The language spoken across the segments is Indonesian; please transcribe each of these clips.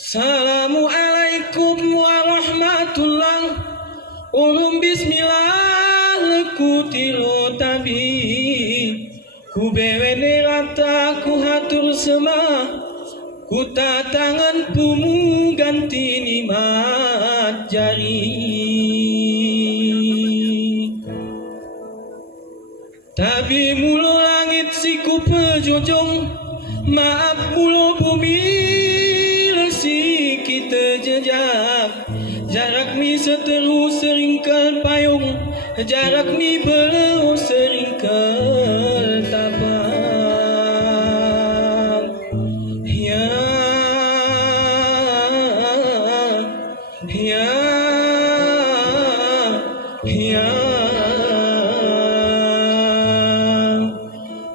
Assalamualaikum warahmatullahi wabarakatuh. Bismillah ku tiro tabi ku bewene rata ku hatur semah ku tatangan pumu ganti nikmat jari tabi mulo langit siku pejojong maaf mulo bumi kita jejak jarak mi seteru seringkel payung jarak mi beleu seringkel tapak ya ya ya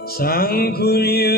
sang kurya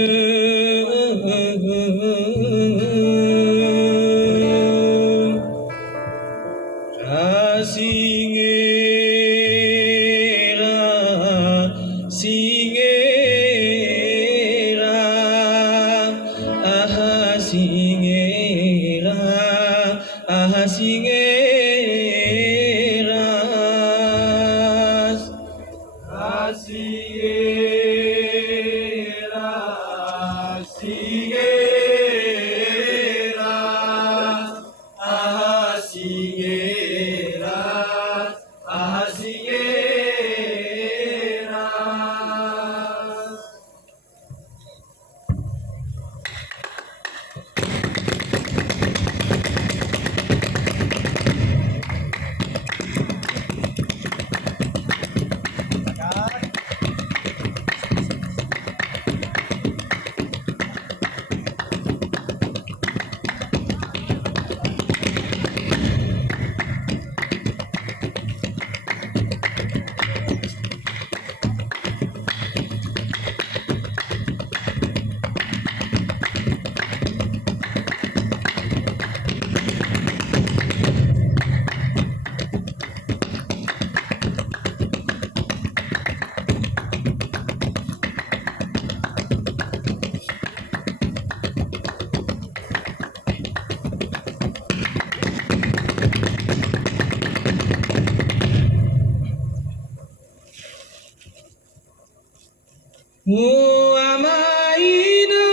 Amaina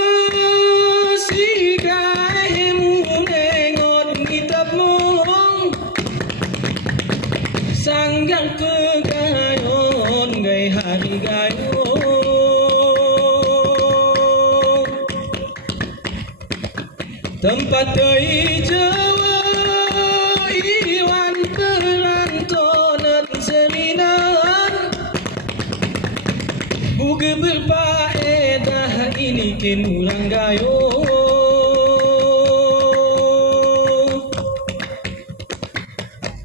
sigahe munengot ngitap mong sanggar kegayon gay hari gayo tempat tei Jawa iwan perantonan serinan buge berfaedah ini kenurang gayo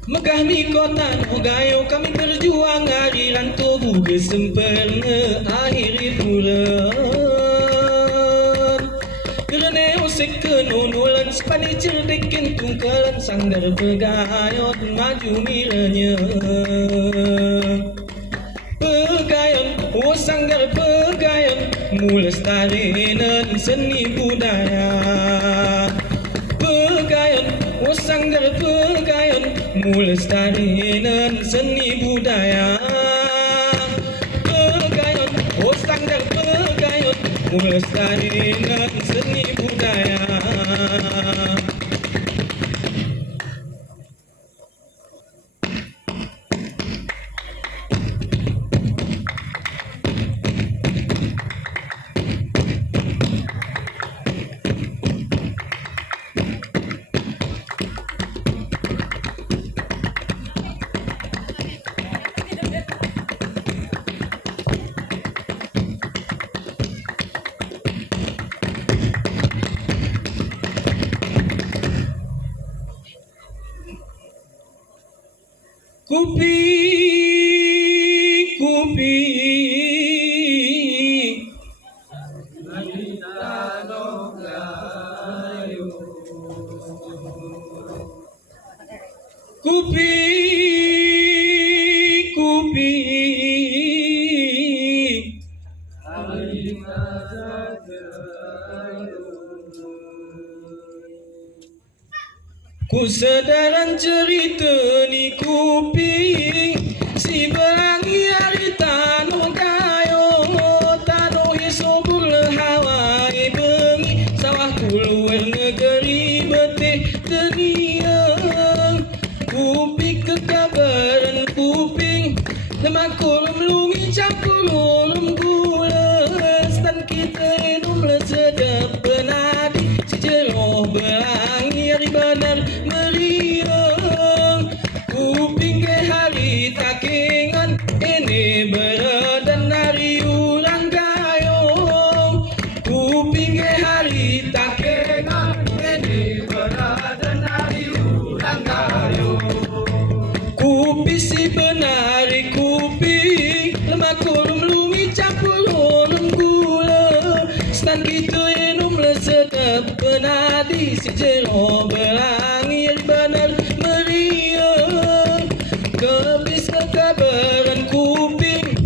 megah mi kota no gayo kami berjuang ariran tubuh gesemperne akhiri pulen kerana usik kenunulan sepani cerdik tungkalan sanggar pegayot maju miranya pegayon, oh sanggar pegayon, melestarikan seni budaya. Pegayon, oh sanggar pegayon, melestarikan seni budaya. Pegayon, oh sanggar pegayon, melestarikan seni budaya. Kupi, kupi, kupi, kupi, Ku sedaran cerita ni kuping si berangi hari tano kayo tano hisobur lehawai bengi sawah ku luar negeri betih teniang kuping kekabaran kuping lemak kolom lungi campur kolom gules dan kita minum sedap penadi si jeroh berangi hari benar meriang kuping ke hari takingan ini beradan dari ulang gayung kuping ke hari takingan ini beradan dari ulang gayung kupi si benari kuping lemak kolom lungi campur kolom gula stan kita minum sedap penadi si jeroh berangi yang benar meriang kebis kekabaran kuping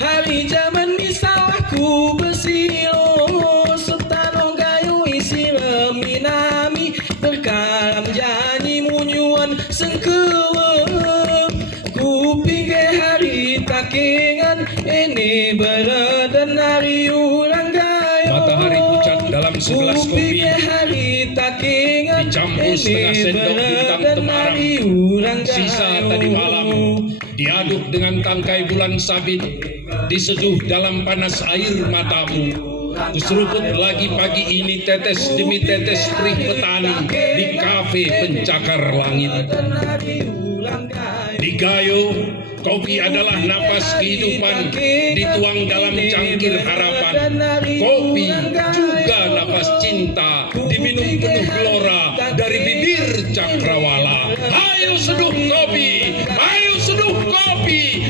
hari zaman misawahku bersilo setanong gayu isi reminami berkalam janji munyuan sengkewang kuping ke hari takingan ini beradan hari ulang gayu Matahari pucat dalam segelas kopi dicampur setengah sendok bintang temaram sisa tadi malam diaduk dengan tangkai bulan sabit diseduh dalam panas air matamu kuseruput lagi pagi ini tetes demi tetes perih petani di kafe pencakar langit di Gayo kopi adalah napas kehidupan dituang dalam cangkir harapan kopi juga napas cinta diminum penuh gelora dari bibir cakrawala ayo seduh kopi ayo seduh kopi